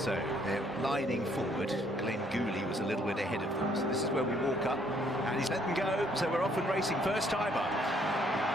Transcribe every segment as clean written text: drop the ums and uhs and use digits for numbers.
So they're lining forward. Glenn Gooley was a little bit ahead of them. So this is where we walk up, and he's let them go. So we're off and racing, first timer,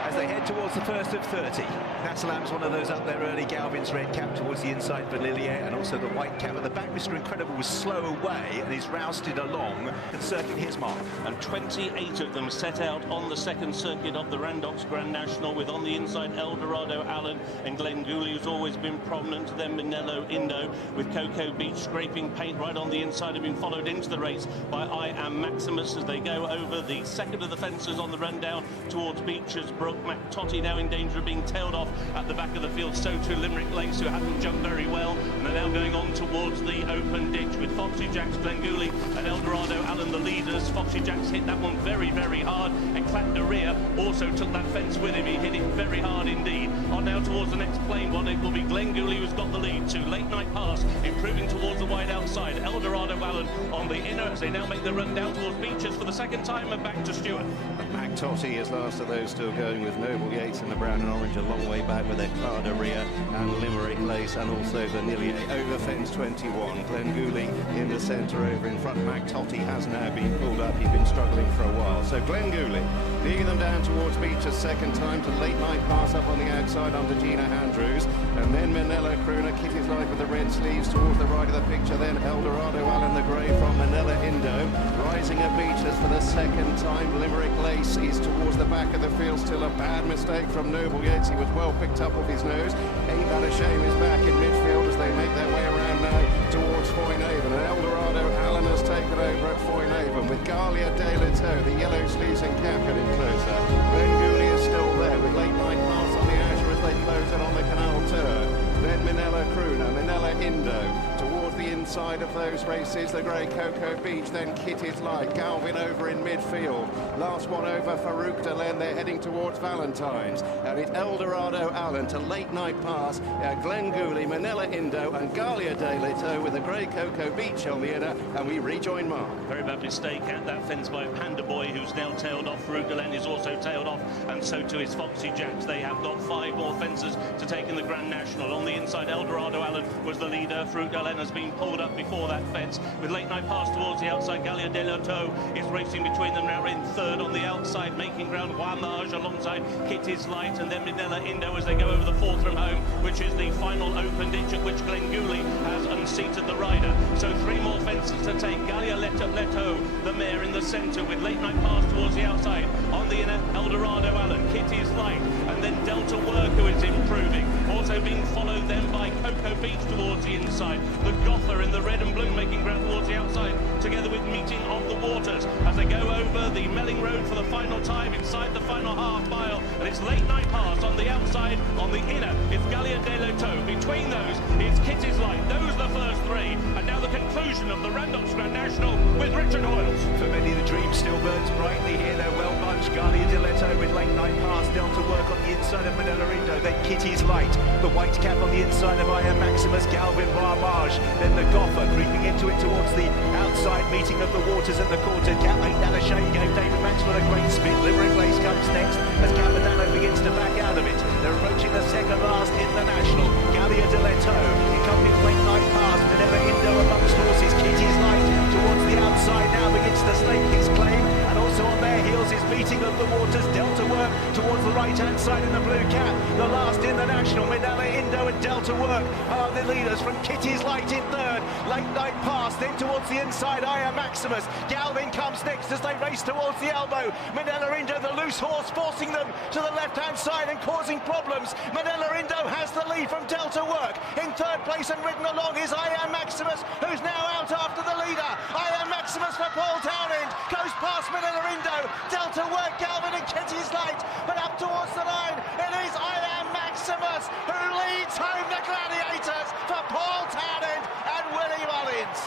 as they head towards the first of 30. Nassalam's one of those up there early. Galvin's red cap towards the inside, Vanillier, and also the white cap at the back. Mr. Incredible was slow away and he's rousted along and circling his mark. And 28 of them set out on the second circuit of the Randox Grand National, with on the inside Eldorado Allen and Glenn Gooley, who's always been prominent. Then Manello Indo with Cocoa Beach scraping paint right on the inside, have been followed into the race by I Am Maximus as they go over the second of the fences on the run down towards Beecher's Brook. McTotty now in danger of being tailed off at the back of the field. So too Limerick Lace, who hadn't jumped very well, and they're now going on towards the open ditch with Foxy Jacks, Glenn Gooley and Eldorado Allen the leaders. Foxy Jacks hit that one very, very hard, and Clapderia also took that fence with him. He hit it very hard indeed. On now towards the next plain one, it will be Glenn Gooley who's got the lead. To Late Night Pass, improving towards the wide outside. Eldorado Allen on the inner as they now make the run down towards Beeches for the second time, and back to Stewart. McTotty is last of those still going, with Noble Yates in the brown and orange a long way back with their Clapderia and Limerick Lace, and also Vanillier over fence 21. Glenn Gooley in the centre over in front. McTotty has now been pulled up. He's been struggling for a while. So Glenn Gooley leading them down towards Beecher's second time, to Late Night Pass up on the outside under Gina Andrews, and then Manella Crooner, Kitty's Life with the red sleeves towards the right of the picture. Then Eldorado Allen the grey from Manella Indo rising at Beecher's for the second time. Limerick Lace is towards the back of the field. Still a bad mistake from Noble Yates. He was well picked up off his nose. Ain't That a Shame is back in midfield as they make their way around now towards Foynaven, and Eldorado Allen has taken over at Foynaven with Galia de Leto, the yellow sleeves and cap, getting closer. Glenn Gooley is still there with Late Night Pass on the outer as they close in on the Canal Tour. Then Manella Crooner, Manella Indo towards the inside of those races. The grey Cocoa Beach, then Kitty's Light, Galvin over in midfield. Last one over Farouk Delen. They're heading towards Valentine's, and it's Eldorado Allen to Late Night Pass. Glenn Gooley, Manella Indo and Galia de Leto with the grey Cocoa Beach on the inner, and we rejoin Mark. Very bad mistake at that fence by Panda Boy, who's now tailed off. Farouk Delen is also tailed off, and so too is Foxy Jacks. They have got 5 more fences to take in the Grand National. On the inside, Eldorado Allen was the leader. Farouk Delen has been pulled up before that fence with Late Night Pass towards the outside. Galia de Leto is racing between them now in third on the outside, making ground. Wamage alongside Kitty's Light, and then Manella Indo as they go over the fourth from home, which is the final open ditch at which Glenn Gooley has unseated the rider. So 3 more fences to take. Galia Leto, the mare in the centre, with Late Night Pass towards the outside. On the inner, Eldorado Allen, Kitty's Light, and then Delta Work, who is improving. Also being followed then by Cocoa Beach towards the inside. The Gotha in the red and blue making ground towards the outside, together with Meeting of the Waters as they go over the Melling Road for the final time inside the final half mile. And it's Late Night Pass on the outside. On the inner, it's Galia de Leto. Between those is Kitty's Light. Those are the first 3. And now the conclusion of the Randox Grand National with Richard Hoyles. For many, the dream still burns brightly here. They're well bunched. Galia de Leto with Late Night Pass. Delta Work on the inside of Manella Indo. Then Kitty's Light. The white cap on the inside of I Am Maximus. Galvin Wamage. Then the Gotha creeping into it towards the outside. Meeting of the Waters at the quarter. Cat Ain't That a Shame gave David Maxwell a great spin. Limerick Lace comes next as Capadano begins to back out of it. They're approaching the second last in the National. Galia de Leto in company of Late Night Pass. Manella Indo amongst horses. Kitty's Light towards the outside now begins to stake his claim, and also on their heels is Meeting of the Waters. Delta Work towards the right hand side in the blue cap. The last in the National. Manella Indo and Delta Work are the leaders, from Kitty's Light in third. Late Night Pass then towards the inside. I Am Maximus. Galvin comes next as they race towards the elbow. Manella Indo, the loose horse, forcing them to the left hand side and causing problems. Manella Indo has the lead from Delta Work. In third place and ridden along is I Am Maximus, who's now out after the leader. I Am Maximus for Paul Townend goes past Manella Indo. Delta Work, Galvin and Kitty's Light, but up towards the line it is I Am Maximus who leads home the Gladiators for Paul Townend and Willie Mullins.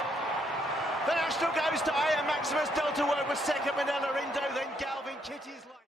The National goes to I Am Maximus. Delta Work was second. Manella Indo